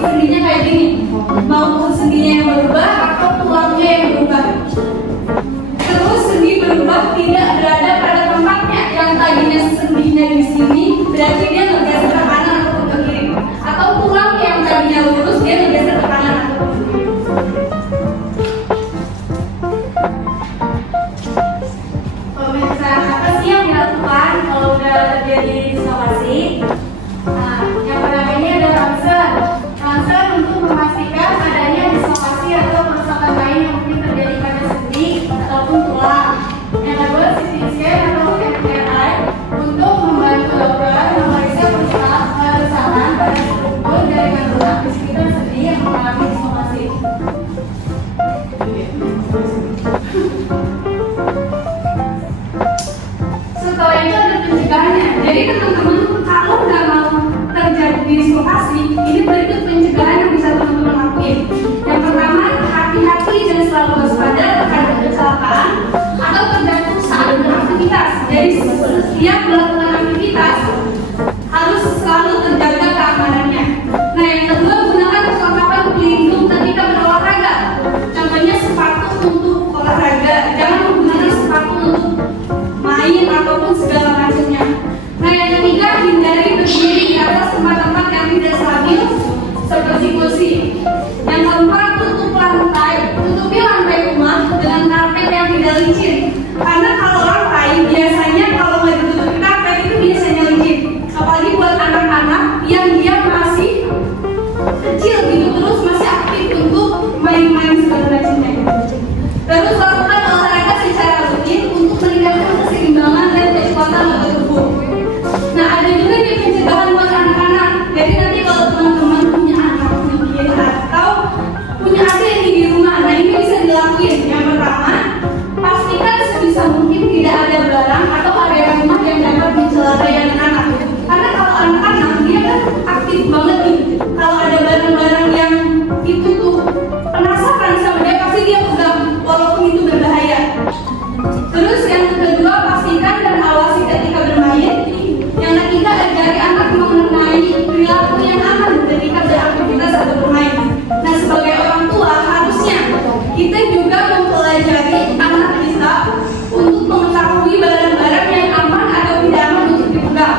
sendinya kayak gini. Mau sendinya yang berubah atau tulangnya yang berubah. Terus sendi berubah tidak berada pada tempatnya. Yang tadinya sendinya di sini, berarti dia ngegeser ke kanan atau ke kiri. Atau tulang yang tadinya lurus, dia ngegeser ke kanan atau ke kiri. Pemeriksaan apa sih yang dilakukan kalau udah terjadi dislokasi? Nah, yang pertama ini ada ronsen. Ronsen untuk memastikan adanya dislokasi atau kerusakan lain yang mungkin terjadi pada sendi ataupun tulang. Yang kedua, CT scan atau MRI untuk membantu dokter memeriksa kerusakan pada struktur jaringan tulang di sekitar sendi yang mengalami dislokasi. Setelah itu ada pencegahannya. Jadi teman-teman kalau nggak mau terjadi dislokasi, ini berikut pencegahan yang bisa teman-teman lakuin. Yang pertama, hati-hati dan selalu waspada terhadap kecelakaan atau terjatuh saat beraktivitas. Jadi setiap melakukan aktivitas harus selalu terjaga keamanannya. Nah, yang kedua, gunakan perlengkapan pelindung ketika berolahraga. Contohnya sepatu untuk olahraga. Jangan menggunakan sepatu untuk main ataupun segala macamnya. Nah, yang ketiga, hindari berdiri di atas tempat-tempat yang tidak stabil seperti kursi. Yang keempat, tutupi lantai rumah dengan karpet yang tidak licin. Karena kalau lantai biasanya kalau nggak ditutupi karpet itu biasanya licin. Apalagi buat anak-anak yang dia masih kecil gitu, terus masih aktif untuk main-main segala macamnya. Terus lakukan olahraga secara rutin untuk meningkatkan keseimbangan dan kekuatan otot tubuh. Nah, ada juga nih pencegahan buat anak-anak. Jadi nanti kalau teman-teman punya anak mungkin atau punya adik di rumah, nah ini bisa dilakuin. Yang pertama, pastikan sebisa mungkin tidak ada barang atau area rumah yang dapat mencelakai anak-anak. Karena kalau anak-anak dia kan aktif banget nih. Kalau ada barang-barang yang itu tuh penasaran sama dia, pasti dia pegang walaupun itu berbahaya. Terus yang kedua, pastikan dan awasi ketika bermain. Yang ketiga, ajari anak mengenai perilaku yang aman ketika beraktivitas atau bermain. Nah, sebagai orang tua harusnya kita juga mempelajari anak kita untuk mengetahui barang-barang yang aman atau tidak aman untuk dipegang.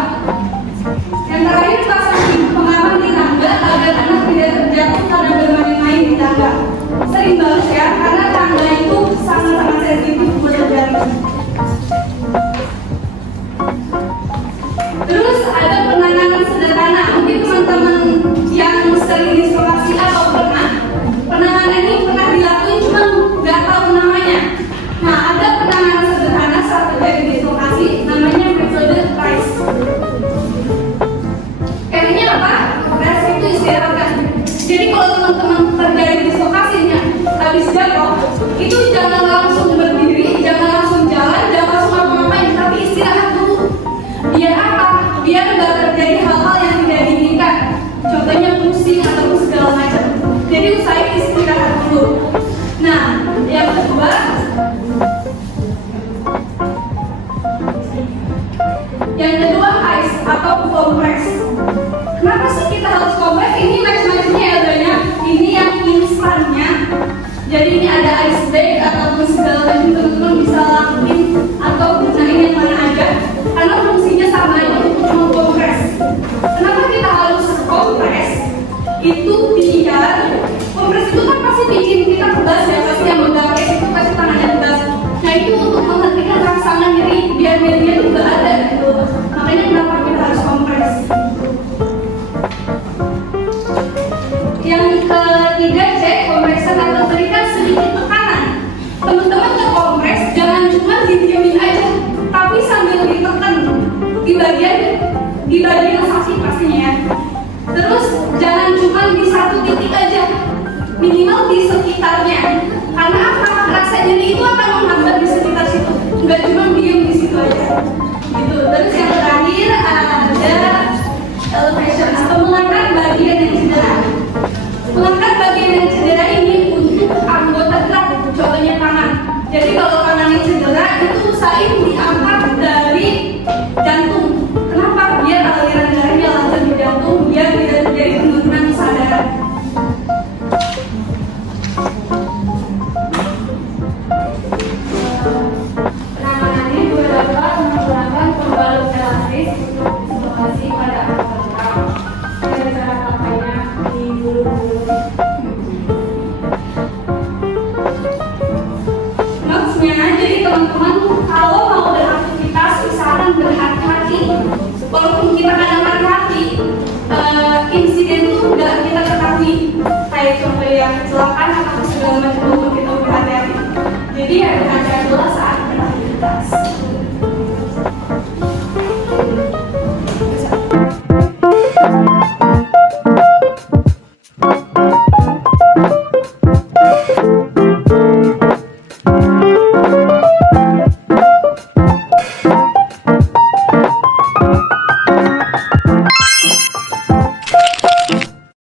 Yang terakhir, pasang pengaman di tangga agar anak tidak terjatuh karena bermain-main di tangga. Sering banget ya, karena tangga itu sangat-sangat sensitif buat terjadi. Terus ada penanganan sederhana. Mungkin teman-teman yang sering dislokasi atau pernah penanganan ini pernah dilakuin cuma nggak tahu namanya. Nah, ada penanganan sederhana saat terjadi dislokasi, namanya metode RICE. Artinya apa? RICE itu istirahatkan. Jadi kalau teman-teman terjadi dislokasinya habis jatuh, itu jangan langsung berdiri, jangan langsung jalan, jangan langsung apa-apain, tapi istirahat dulu. Biar apa? Biar nggak terjadi hal-hal yang tidak diinginkan. Contohnya pusing atau segala macam. Jadi usahain istirahat dulu. Nah, yang kedua, ICE atau kompres. Kenapa sih kita harus kompres? Ini macam-macamnya ya banyak. Ini yang instannya. Jadi ini ada ice bag ataupun segala macam, teman-teman bisa lakuin atau gunain yang mana aja. Karena fungsinya sama aja untuk mengkompres. Kenapa kita harus kompres? Itu biar kompres itu kan pasti bikin kita tegas ya, pasti yang megang itu pasti tangannya tegas. Nah itu untuk menghentikan rangsangan nyeri biar nyerinya itu nggak ada gitu. Makanya kenapa kita harus kompres. Yang ketiga, cek kompresan atau berikan sedikit tekanan. Teman-teman ngekompres jangan cuma didiemin aja, tapi sambil ditekan di bagian yang sakit pastinya ya. Terus jangan cuma di satu titik aja, minimal di sekitarnya. Karena apa? Rasa nyeri itu akan menghambat di sekitar situ, nggak cuma diem di situ aja. Gitu. Terus yang terakhir ada elevation atau mengangkat bagian yang cedera. Mengangkat bagian yang cedera ini untuk anggota gerak, contohnya tangan. Jadi kalau tangannya cedera itu usahain diangkat